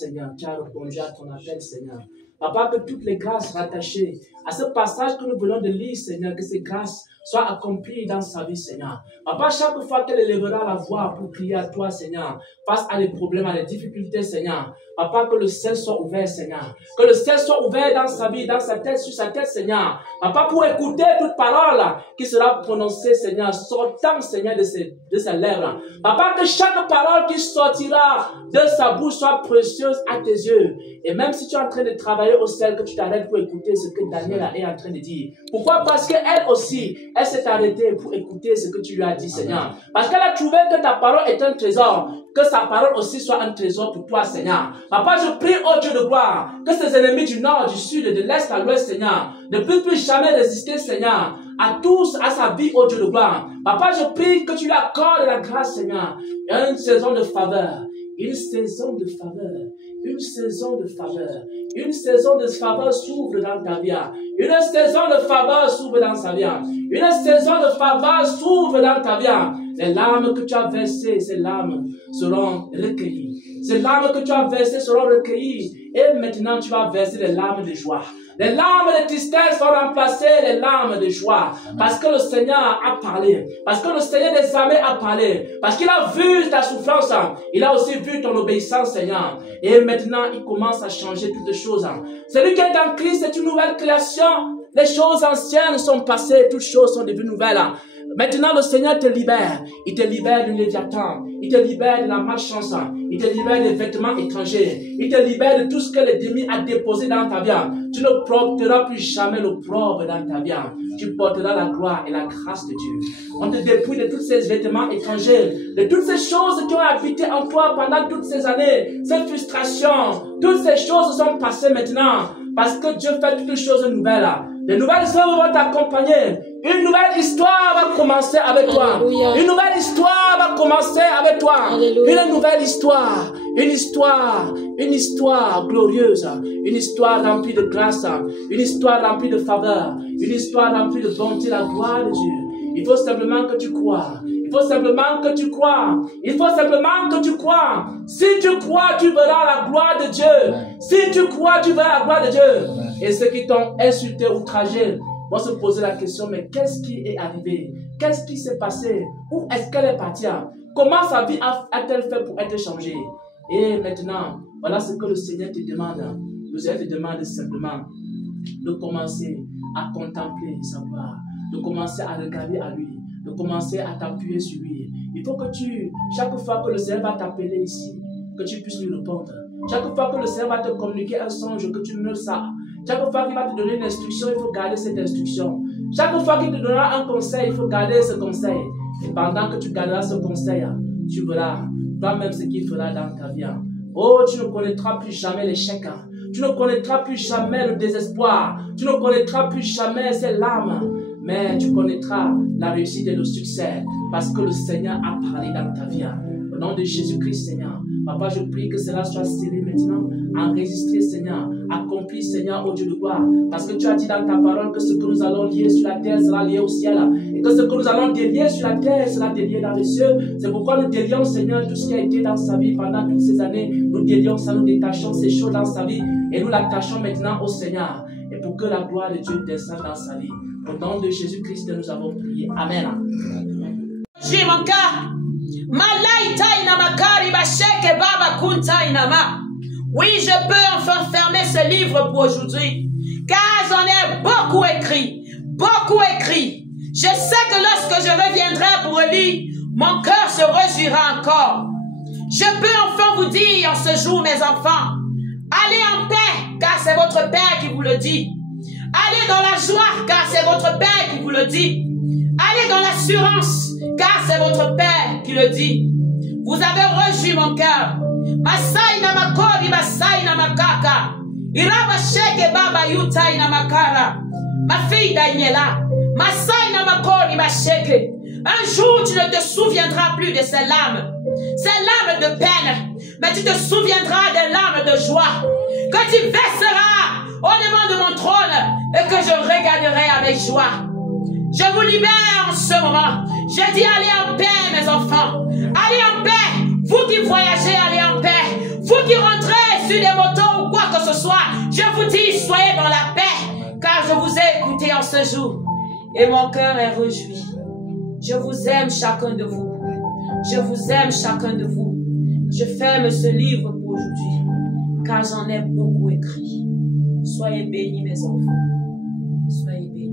Seigneur, tu as répondu à ton appel, Seigneur. Papa, que toutes les grâces rattachées à ce passage que nous venons de lire, Seigneur, que ces grâces soient accomplies dans sa vie, Seigneur. Papa, chaque fois qu'elle élèvera la voix pour crier à toi, Seigneur, face à des problèmes, à des difficultés, Seigneur. Papa, que le ciel soit ouvert, Seigneur. Que le ciel soit ouvert dans sa vie, dans sa tête, sur sa tête, Seigneur. Papa, pour écouter toute parole qui sera prononcée, Seigneur, sortant, Seigneur, de ses lèvres. Papa, que chaque parole qui sortira de sa bouche soit précieuse à tes yeux. Et même si tu es en train de travailler au ciel, que tu t'arrêtes pour écouter ce que Daniel est en train de dire. Pourquoi? Parce qu'elle aussi, elle s'est arrêtée pour écouter ce que tu lui as dit, Seigneur. Parce qu'elle a trouvé que ta parole est un trésor. Que sa parole aussi soit un trésor pour toi, Seigneur. Papa, je prie, oh Dieu de gloire, que ces ennemis du nord, du sud, de l'est à l'ouest, Seigneur, ne puissent plus jamais résister, Seigneur, à tous, à sa vie, oh Dieu de gloire. Papa, je prie que tu lui accordes la grâce, Seigneur. Une saison de faveur. Une saison de faveur. Une saison de faveur. Une saison de faveur s'ouvre dans ta vie. Une saison de faveur s'ouvre dans sa vie. Une saison de faveur s'ouvre dans ta vie. Les larmes que tu as versées, ces larmes seront recueillies. Ces larmes que tu as versées seront recueillies. Et maintenant, tu vas verser les larmes de joie. Les larmes de tristesse vont remplacer les larmes de joie. Parce que le Seigneur a parlé. Parce que le Seigneur des armées a parlé. Parce qu'il a vu ta souffrance. Il a aussi vu ton obéissance, Seigneur. Et maintenant, il commence à changer toutes choses. Celui qui est en Christ est une nouvelle création. Les choses anciennes sont passées. Toutes choses sont devenues nouvelles. Maintenant, le Seigneur te libère. Il te libère du Léviathan. Il te libère de la malchance. Il te libère des vêtements étrangers. Il te libère de tout ce que l'ennemi a déposé dans ta vie. Tu ne porteras plus jamais l'opprobre dans ta vie. Tu porteras la gloire et la grâce de Dieu. On te dépouille de tous ces vêtements étrangers, de toutes ces choses qui ont habité en toi pendant toutes ces années, ces frustrations. Toutes ces choses sont passées maintenant parce que Dieu fait toutes choses nouvelles. Les nouvelles œuvres vont t'accompagner. Une nouvelle histoire va commencer avec toi. Alléluia. Une nouvelle histoire va commencer avec toi. Alléluia. Une nouvelle histoire. Une histoire glorieuse. Une histoire remplie de grâce. Une histoire remplie de faveur. Une histoire remplie de bonté, la gloire de Dieu. Il faut simplement que tu crois. Il faut simplement que tu crois. Il faut simplement que tu crois. Si tu crois, tu verras la gloire de Dieu. Si tu crois, tu verras la gloire de Dieu. Et ceux qui t'ont insulté, outragé, vont se poser la question, mais qu'est-ce qui est arrivé? Qu'est-ce qui s'est passé? Où est-ce qu'elle est partie? Comment sa vie a-t-elle fait pour être changée? Et maintenant, voilà ce que le Seigneur te demande. Le Seigneur te demande simplement de commencer à contempler sa gloire, de commencer à regarder à lui, de commencer à t'appuyer sur lui. Il faut que chaque fois que le Seigneur va t'appeler ici, que tu puisses lui répondre. Chaque fois que le Seigneur va te communiquer un songe, que tu ne le saches. Chaque fois qu'il va te donner une instruction, il faut garder cette instruction. Chaque fois qu'il te donnera un conseil, il faut garder ce conseil. Et pendant que tu garderas ce conseil, tu verras toi-même ce qu'il fera dans ta vie. Oh, tu ne connaîtras plus jamais l'échec. Tu ne connaîtras plus jamais le désespoir. Tu ne connaîtras plus jamais ces larmes. Mais tu connaîtras la réussite et le succès. Parce que le Seigneur a parlé dans ta vie. Au nom de Jésus-Christ, Seigneur. Papa, je prie que cela soit scellé maintenant, enregistré, Seigneur, accompli, Seigneur, au Dieu de gloire. Parce que tu as dit dans ta parole que ce que nous allons lier sur la terre sera lié au ciel. Et que ce que nous allons délier sur la terre sera délié dans les cieux. C'est pourquoi nous délions, Seigneur, tout ce qui a été dans sa vie pendant toutes ces années. Nous délions ça, nous détachons ces choses dans sa vie. Et nous l'attachons maintenant au Seigneur. Et pour que la gloire de Dieu descende dans sa vie. Au nom de Jésus-Christ, nous avons prié. Amen. J'ai mon cœur. Oui, je peux enfin fermer ce livre pour aujourd'hui, car j'en ai beaucoup écrit, beaucoup écrit. Je sais que lorsque je reviendrai pour relire, mon cœur se réjouira encore. Je peux enfin vous dire en ce jour, mes enfants, allez en paix, car c'est votre Père qui vous le dit. Allez dans la joie, car c'est votre Père qui vous le dit. Allez dans l'assurance, car c'est votre Père qui le dit. Vous avez reçu mon cœur. Masai na makori, masai na makaka. Iraba sheke baba yutai na makara. Ma fille Daniela. Masai na makori, ma sheke. Un jour, tu ne te souviendras plus de ces larmes de peine, mais tu te souviendras des larmes de joie que tu verseras au devant de mon trône et que je regarderai avec joie. Je vous libère en ce moment. Je dis allez en paix, mes enfants. Allez en paix. Vous qui voyagez, allez en paix. Vous qui rentrez sur en ce jour et mon cœur est réjoui. Je vous aime chacun de vous. Je vous aime chacun de vous. Je ferme ce livre pour aujourd'hui, car j'en ai beaucoup écrit. Soyez bénis mes enfants. Soyez bénis.